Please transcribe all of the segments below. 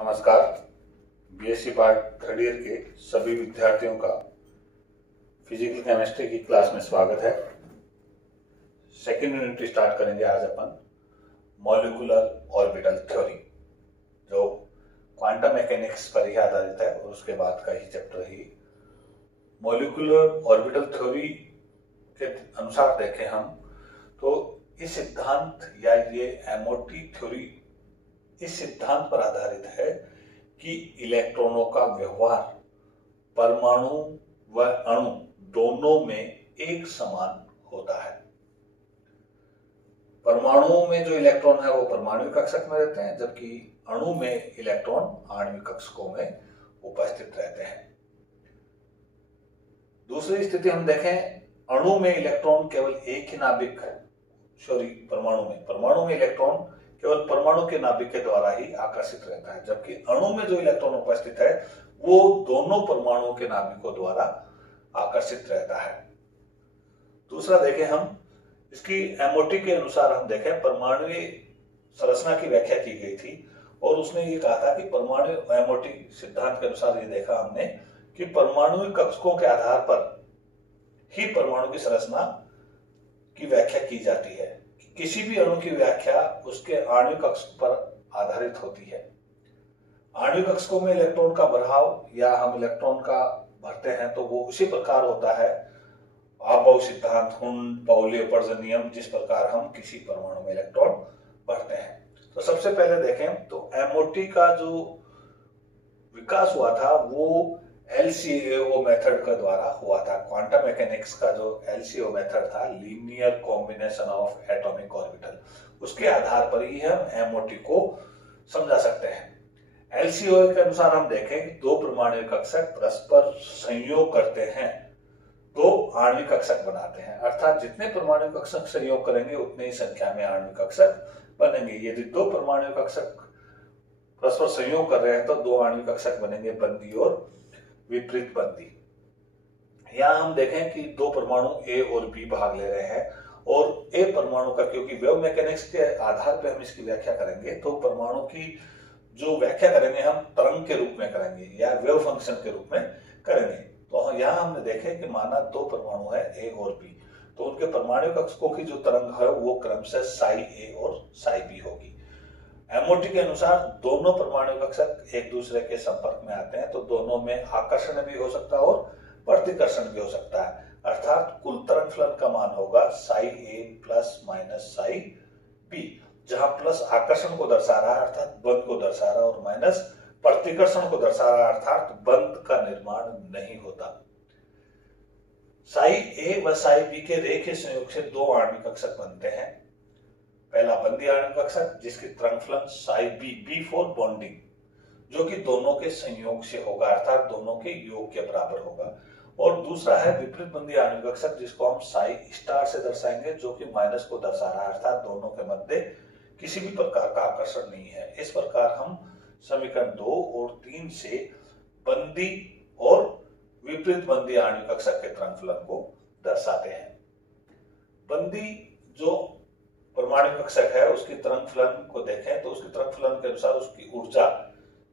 नमस्कार। BSc part third year के सभी विद्यार्थियों का फिजिकल केमिस्ट्री की क्लास में स्वागत है। सेकेंड यूनिट स्टार्ट करेंगे आज अपन मॉलिक्यूलर ऑर्बिटल थ्योरी, जो क्वांटम मैकेनिक्स पर ही आधारित है और उसके बाद का ही चैप्टर ही। मॉलिक्यूलर ऑर्बिटल थ्योरी के अनुसार देखें हम तो इस सिद्धांत या ये एमओटी थ्योरी इस सिद्धांत पर आधारित है कि इलेक्ट्रॉनों का व्यवहार परमाणु व अणु दोनों में एक समान होता है। परमाणुओं में जो इलेक्ट्रॉन है वो परमाणु कक्षक में रहते हैं, जबकि अणु में इलेक्ट्रॉन आणविक कक्षकों में उपस्थित रहते हैं। दूसरी स्थिति हम देखें, अणु में इलेक्ट्रॉन केवल एक ही नाभिक परमाणु में इलेक्ट्रॉन केवल परमाणु के नाभिक के द्वारा ही आकर्षित रहता है, जबकि अणु में जो इलेक्ट्रॉन उपस्थित है वो दोनों परमाणुओं के नाभिकों द्वारा आकर्षित रहता है। दूसरा देखें हम, इसकी एमओटी के अनुसार हम देखें, परमाणुीय संरचना की व्याख्या की गई थी और उसने ये कहा था कि परमाणु एमओटी सिद्धांत के अनुसार ये देखा हमने कि परमाणु कक्षकों के आधार पर ही परमाणु की संरचना की व्याख्या की जाती है। किसी भी अणु की व्याख्या उसके आणविक कक्षक पर आधारित होती है। आणविक कक्षकों में इलेक्ट्रॉन का भराव या हम इलेक्ट्रॉन का भरते हैं तो वो उसी प्रकार होता है आबोव सिद्धांत, हुंड, पाउली अपवर्जन नियम, जिस प्रकार हम किसी परमाणु में इलेक्ट्रॉन भरते हैं। तो सबसे पहले देखें तो एमओटी का जो विकास हुआ था वो LCO मेथड के द्वारा हुआ था। क्वांटम मैकेनिक्स का जो LCO मेथड था, linear combination of atomic orbital, उसके आधार पर ही हम एमओटी को समझा सकते हैं। LCO के अनुसार हम देखें कि दो परमाणु कक्षक परस्पर संयोग करते हैं तो आणविक कक्षक बनाते हैं, अर्थात जितने परमाणु कक्षक संयोग करेंगे उतने ही संख्या में आणविक कक्षक बनेंगे। यदि दो परमाणु कक्षक परस्पर संयोग कर रहे हैं तो दो आणविक कक्षक बनेंगे, बंदी और विपरीत बंदी। यहां हम देखें कि दो परमाणु ए और बी भाग ले रहे हैं और ए परमाणु का, क्योंकि वेव मैकेनिक्स के आधार पर हम इसकी व्याख्या करेंगे, तो परमाणु की जो व्याख्या करेंगे हम तरंग के रूप में करेंगे या वेव फंक्शन के रूप में करेंगे। तो यहाँ हमने देखे कि माना दो परमाणु है ए और बी, तो उनके परमाणु कक्षकों की जो तरंग है वो क्रमशः साई ए और साई बी होगी। एमओटी के अनुसार दोनों परमाणु कक्षक एक दूसरे के संपर्क में आते हैं तो दोनों में आकर्षण भी हो सकता है और प्रतिकर्षण भी हो सकता है, अर्थात कुल तरंग फलन का मान होगा साई ए प्लस माइनस साई बी, जहां प्लस आकर्षण को दर्शा रहा है अर्थात बंध को दर्शा रहा है और माइनस प्रतिकर्षण को दर्शा रहा है अर्थात बंध का निर्माण नहीं होता। साई ए व साई बी के रेखीय संयोग से दो आणविक कक्षक बनते हैं। पहला बंदी आणविक कक्षक जिसकी तरंग फलन साई बी फॉर बॉन्डिंग, जो कि दोनों के संयोग से होगा अर्थात दोनों के योग के बराबर होगा, और दूसरा है विपरीत बंदी आणविक कक्षक जिसको हम साई स्टार से दर्शाएंगे, जो कि माइनस को दर्शा रहा है अर्थात दोनों के मध्य किसी भी प्रकार का आकर्षण नहीं है। इस प्रकार हम समीकरण 2 और 3 से बंदी और विपरीत बंदी आणविक कक्षक के तरंग फलन को दर्शाते हैं। बंदी जो परमाणु कक्षक है उसकी तरंग फलन को देखें तो उसकी तरंग फलन के अनुसार उसकी ऊर्जा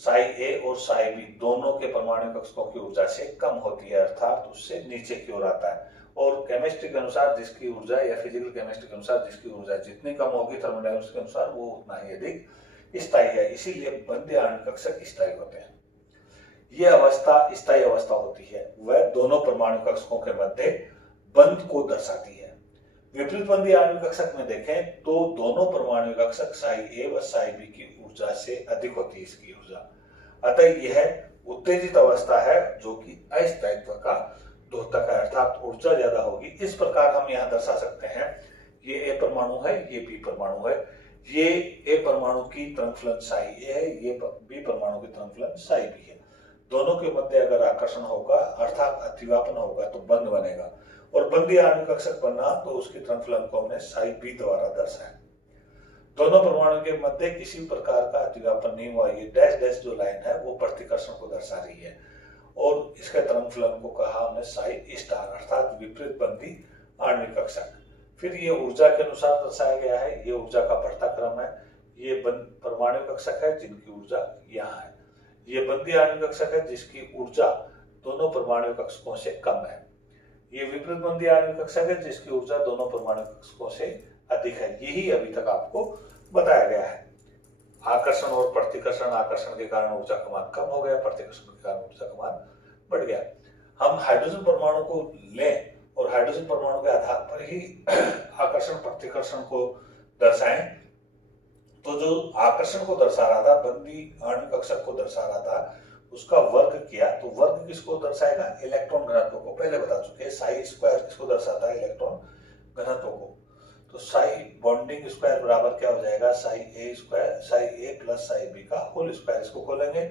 साई ए और साई बी दोनों के परमाणु कक्षकों की ऊर्जा से कम होती है, अर्थात उससे नीचे की ओर आता है। और केमिस्ट्री के अनुसार जिसकी ऊर्जा या फिजिकल केमिस्ट्री के अनुसार जिसकी ऊर्जा जितनी कम होगी थर्मोडायनामिक्स के अनुसार वो उतना ही अधिक स्थायी है, इसीलिए बंदी आणविक कक्षक स्थायी होते हैं। यह अवस्था स्थायी अवस्था होती है, वह दोनों परमाणु कक्षकों के मध्य बंध को दर्शाती है। विपरीत बंदी आणविक कक्षक में देखें तो दोनों परमाणु कक्षक साई ए व साई बी की ऊर्जा से अधिक होती है इसकी ऊर्जा, अतः यह उत्तेजित अवस्था है जो कि अस्थायित्व का द्योतक है, अर्थात ऊर्जा ज्यादा होगी। इस प्रकार हम यहाँ दर्शा सकते हैं, ये ए परमाणु है, ये बी परमाणु है, ये ए परमाणु की तरंग फलन साई ए है, ये बी परमाणु की तरंग फलन साई बी है। दोनों के मध्य अगर आकर्षण होगा अर्थात अतिव्यापन होगा तो बंध बनेगा, और बंदी आणविक कक्षक बनना तो उसकी तरंग फलन को हमने साई बी द्वारा दर्शाया। दोनों परमाणु के मध्य किसी प्रकार का अतिव्यापन नहीं हुआ। ये डैश डैश जो लाइन है वो प्रतिकर्षण को दर्शा रही है और इसके तरंग फलन को कहा हमने साई स्टार अर्थात विपरीत बंदी आणविक कक्षक। फिर ये ऊर्जा के अनुसार दर्शाया गया है, ये ऊर्जा का बढ़ता क्रम है, ये परमाणु कक्षक है जिनकी ऊर्जा यहाँ है। ये बंदी आणविक कक्षक है जिसकी ऊर्जा दोनों परमाणु कक्षकों से कम है। ये विपरीत बंदी आणविक कक्षक है जिसकी ऊर्जा दोनों परमाणु कक्षकों से अधिक है। यही अभी तक आपको बताया गया है। आकर्षण और प्रतिकर्षण, आकर्षण के कारण ऊर्जा का मान कम हो गया, प्रतिकर्षण के कारण ऊर्जा का मान बढ़ गया। हम हाइड्रोजन परमाणु को लें और हाइड्रोजन परमाणु के आधार पर ही आकर्षण प्रतिकर्षण को दर्शाएं, तो जो आकर्षण को दर्शा रहा था, बंदी आणविक कक्षक को दर्शा रहा था, उसका वर्ग किया तो वर्ग किसको दर्शाएगा? इलेक्ट्रॉन घनत्व को। पहले बता चुके हैं साई स्क्वायर किसको दर्शाता है? इलेक्ट्रॉन घनत्व को। तो साई बॉन्डिंग स्क्वायर बराबर क्या हो जाएगा? Sai A square, Sai A plus psi B का होल स्क्वायर। इसको खोलेंगे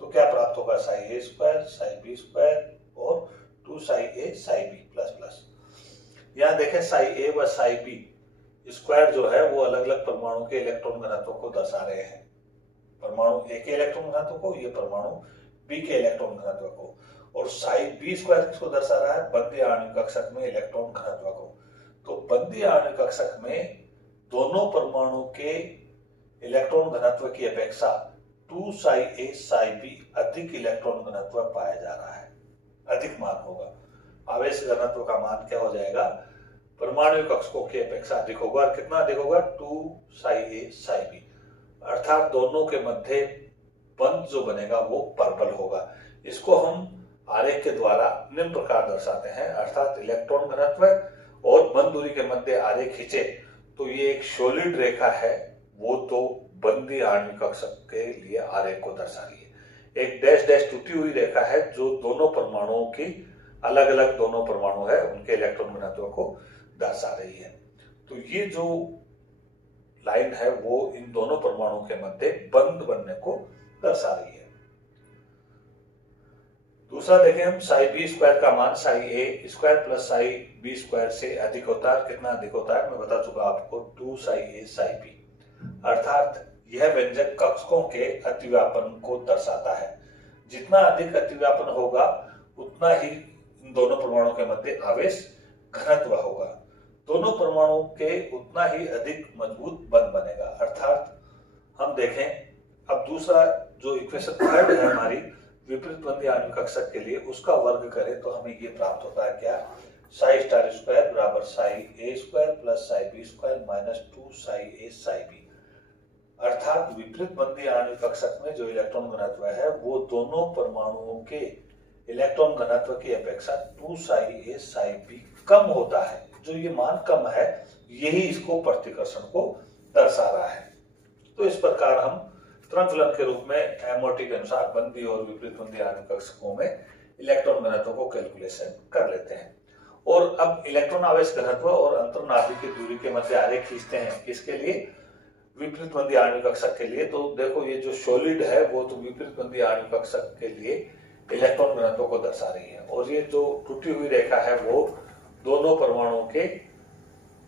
तो क्या प्राप्त होगा? Sai A square, Sai B square और 2 psi A psi B plus plus. यहाँ देखें साई ए व साई बी स्क्वायर जो है वो अलग अलग परमाणु के इलेक्ट्रॉन घनत्व को दर्शा रहे हैं। परमाणु ए के इलेक्ट्रॉन घनत्व को, ये परमाणु बी के इलेक्ट्रॉन घनत्व को। और साई बी स्क्वायर किसको दर्शा रहा है? बंदी आणविक कक्षक में इलेक्ट्रॉन घनत्व को। तो बंदी आणविक कक्षक में दोनों परमाणु के इलेक्ट्रॉन घनत्व की अपेक्षा 2 साई ए साई बी अधिक इलेक्ट्रॉन घनत्व पाया जा रहा है, अधिक मान होगा। आवेश घनत्व का मान क्या हो जाएगा? परमाणु कक्षकों की अपेक्षा अधिक होगा। और कितना अधिक होगा? 2 साई ए साई बी। अर्थात दोनों के मध्य बंध जो बनेगा वो परबल होगा। इसको हम आरेख के द्वारा निम्न प्रकार दर्शाते हैं, अर्थात इलेक्ट्रॉन घनत्व और बंध दूरी के मध्य आरेख खींचे तो ये एक सॉलिड रेखा है, वो तो बंदी आणविक कक्षक के लिए आरेख को दर्शा रही है। एक डैश डैश टूटी हुई रेखा है जो दोनों परमाणुओं की, अलग अलग दोनों परमाणु है उनके इलेक्ट्रॉन घनत्व को दर्शा रही है। तो ये जो लाइन है वो इन दोनों परमाणुओं के मध्य बंध बनने को दर्शा रही है। दूसरा देखें हम, साई बी स्क्वायर का मान psi A square plus psi B square से अधिक होता है। कितना अधिक होता है? मैं बता चुका आपको, 2 साई ए साई बी। अर्थात यह व्यंजक कक्षकों के अतिव्यापन को दर्शाता है। जितना अधिक अतिव्यापन होगा उतना ही इन दोनों परमाणुओं के मध्य आवेश घनत्व होगा। दोनों परमाणुओं के उतना ही अधिक मजबूत बंध बनेगा। अर्थात हम देखें अब दूसरा जो इक्वेशन थर्ड है हमारी विपरीत बंदी आणविक कक्षक के लिए, उसका वर्ग करें तो हमें ये प्राप्त होता है क्या? साई स्टार स्क्वायर बराबर psi A square plus psi B square minus 2 psi A psi B. अर्थात विपरीत बंदी आणविक कक्षक में जो इलेक्ट्रॉन घनत्व है वो दोनों परमाणुओं के इलेक्ट्रॉन घनत्व की अपेक्षा 2 साई ए साई बी कम होता है। जो ये मान कम है यही इसको प्रतिकर्षण को दर्शा रहा है। तो इस प्रकार हम त्वरण फलन के रूप में एमओटी के अनुसार बंदी और विपरीत बंदी आणविक कक्षकों में इलेक्ट्रॉन घनत्व को कैलकुलेशन कर लेते हैं। और अब इलेक्ट्रॉन आवेश घनत्व और अंतर्नाभिक की दूरी के मध्य आरेख खींचते हैं। किसके लिए? विपरीत बंदी आणविक कक्षक के लिए। तो देखो ये जो सॉलिड है वो तो विपरीत बंदी आणविक कक्षक के लिए इलेक्ट्रॉन घनत्व को दर्शा रही है, और ये जो टूटी हुई रेखा है वो दोनों परमाणुओं के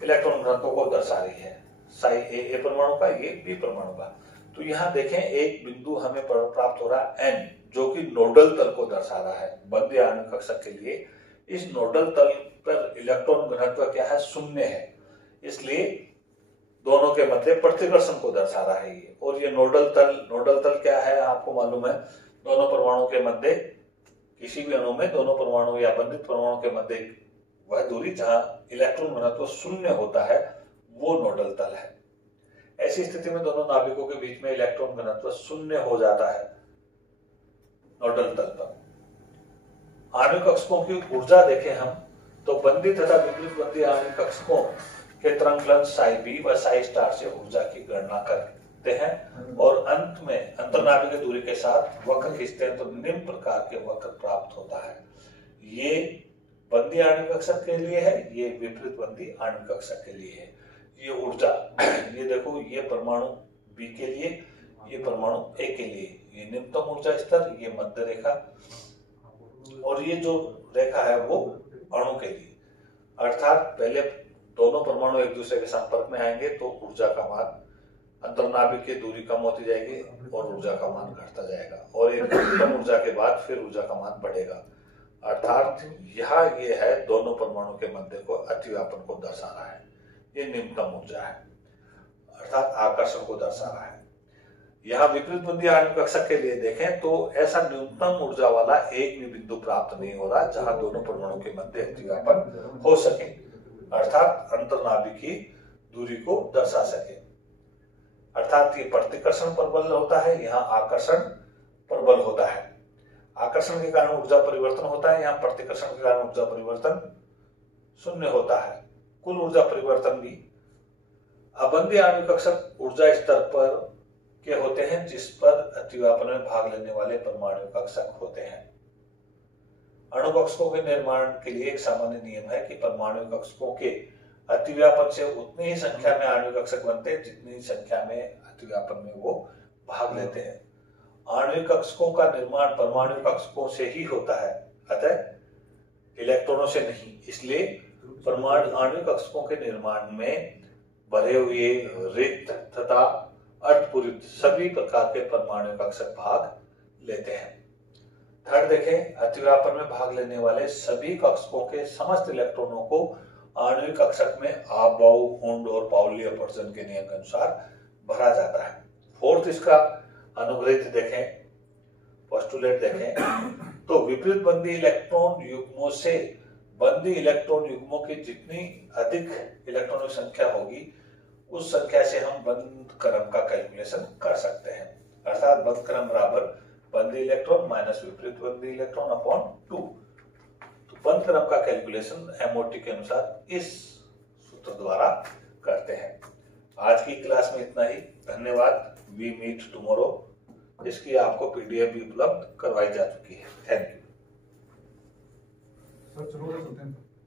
इलेक्ट्रॉन घनत्व को दर्शा रही है। साई ए परमाणु का, ये बी परमाणु का। तो यहाँ देखें एक बिंदु हमें प्राप्त हो रहा है एन, जो कि नोडल तल को दर्शा रहा है बंदी आणविक कक्षक के लिए। इस नोडल तल पर इलेक्ट्रॉन घनत्व क्या है? 0 है। इसलिए दोनों के मध्य प्रतिकर्षण को दर्शा रहा है ये। और ये नोडल तल क्या है आपको मालूम है? दोनों परमाणुओं के मध्य, किसी भी अणु में दोनों परमाणु या बंधित परमाणु के मध्य वह दूरी जहां इलेक्ट्रॉन घनत्व 0 होता है वो नोडल तल है। ऐसी स्थिति में दोनों नाभिकों के बीच में इलेक्ट्रॉन घनत्व 0 हो जाता है नोडल तल पर। आणविक कक्षकों की ऊर्जा देखें हम तो बंदी तथा विपरीत बंदी आणविक कक्षकों के तरंगलन साई बी व साई स्टार से ऊर्जा की गणना करते हैं और अंत में अंतर्नाभिक दूरी के साथ वक्र खींचते हैं तो निम्न प्रकार के वक्र प्राप्त होता है। ये बंदी आणविक कक्षक के लिए है, ये विपरीत बंदी आणविक कक्षक के लिए है। ये ऊर्जा, ये देखो, ये परमाणु बी के लिए, ये परमाणु ए के लिए, ये निम्नतम ऊर्जा स्तर, ये मध्य रेखा, और ये जो रेखा है वो अणु के लिए। अर्थात पहले दोनों परमाणु एक दूसरे के संपर्क में आएंगे तो ऊर्जा का मान, अंतर्नाभिक की दूरी कम होती जाएगी और ऊर्जा का मान घटता जाएगा, और एक कम ऊर्जा के बाद फिर ऊर्जा का मान बढ़ेगा। अर्थात यहाँ ये है दोनों परमाणु के मध्य को अतिव्यापन को दर्शा रहा है, ये निम्नतम ऊर्जा है। अर्थात आकर्षण को दर्शा रहा है। यहाँ विपरीत बंदी आणविक कक्षक के लिए देखें तो ऐसा न्यूनतम ऊर्जा वाला एक भी बिंदु प्राप्त नहीं हो रहा जहां दोनों परमाणु के मध्य अतिव्यापन हो सके, अर्थात अंतर्नाभिकीय दूरी को दर्शा सके। अर्थात ये प्रतिकर्षण प्रबल होता है, यहाँ आकर्षण प्रबल होता है। आकर्षण के कारण ऊर्जा परिवर्तन होता है, यहाँ प्रतिकर्षण के कारण ऊर्जा परिवर्तन शून्य होता है। कुल ऊर्जा परिवर्तन भी अबंदी आणविक कक्षक ऊर्जा स्तर पर के होते हैं जिस पर अतिव्यापन में भाग लेने वाले परमाणु कक्षक होते हैं। अणु कक्षकों के निर्माण के लिए एक सामान्य नियम है कि परमाणु कक्षकों के अतिव्यापन से उतनी ही संख्या में आणविक कक्षक बनते हैं जितनी संख्या में अतिव्यापन में वो भाग लेते हैं। आणविक कक्षकों का निर्माण परमाणु कक्षकों से ही होता है, अतः इलेक्ट्रॉनों से नहीं। इसलिए परमाणु आणविक कक्षकों के निर्माण में भरे हुए रिक्त तथा अर्धपूरित सभी प्रकार के परमाणु कक्षक भाग लेते हैं। थर्ड देखें, अतिव्यापन में भाग लेने वाले सभी कक्षकों के समस्त इलेक्ट्रॉनों को आणविक कक्षक में आपबाउ, हुंड और पाउली अपवर्जन के नियम के अनुसार भरा जाता है। फोर्थ इसका अनुग्रहित देखें, पोस्टुलेट देखें तो विपरीत बंदी इलेक्ट्रॉन युग्मों से बंदी इलेक्ट्रॉन युग्मों की जितनी अधिक इलेक्ट्रॉनों की संख्या होगी उस संख्या से हम बंद क्रम का कैलकुलेशन कर सकते हैं। अर्थात बंद क्रम बराबर बंदी इलेक्ट्रॉन माइनस विपरीत बंदी इलेक्ट्रॉन अपॉन 2। तो बंद क्रम का कैलकुलेशन एमओटी के अनुसार इस सूत्र द्वारा करते हैं। आज की क्लास में इतना ही। धन्यवाद। We meet tomorrow. इसकी आपको पीडीएफ भी उपलब्ध करवाई जा चुकी है। Thank you.